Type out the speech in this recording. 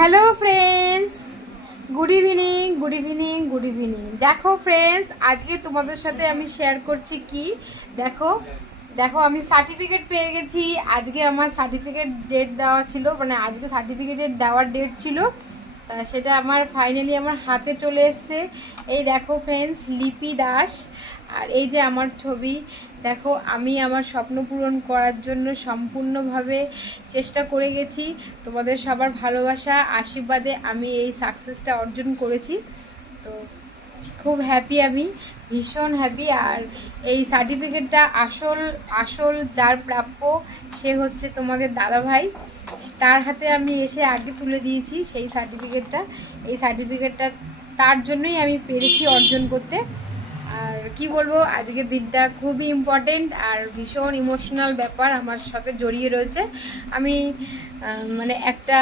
Hello friends, good evening good evening good evening. দেখো friends, আজকে তোমাদের সাথে আমি শেয়ার করছি কি, দেখো দেখো আমি সার্টিফিকেট পেয়ে গেছি। আজকে আমার সার্টিফিকেট ডেট দেওয়া ছিল, মানে আজকে সার্টিফিকেটের দেওয়ার ডেট ছিল। সেটা আমার ফাইনালি আমার হাতে চলে এসছে। এই দেখো ফ্রেন্ডস, লিপি দাস। আর এই যে আমার ছবি। দেখো, আমি আমার স্বপ্ন পূরণ করার জন্য সম্পূর্ণভাবে চেষ্টা করে গেছি। তোমাদের সবার ভালোবাসা আশীর্বাদে আমি এই সাকসেসটা অর্জন করেছি। তো খুব হ্যাপি, আমি ভীষণ হ্যাপি। আর এই সার্টিফিকেটটা আসল আসল যার প্রাপ্য সে হচ্ছে তোমাদের দাদাভাই। তার হাতে আমি এসে আগে তুলে দিয়েছি সেই সার্টিফিকেটটা। এই সার্টিফিকেটটা তার জন্যই আমি পেরেছি অর্জন করতে। আর কি বলবো, আজকের দিনটা খুবই ইম্পর্টেন্ট আর ভীষণ ইমোশনাল ব্যাপার আমার সাথে জড়িয়ে রয়েছে। আমি মানে একটা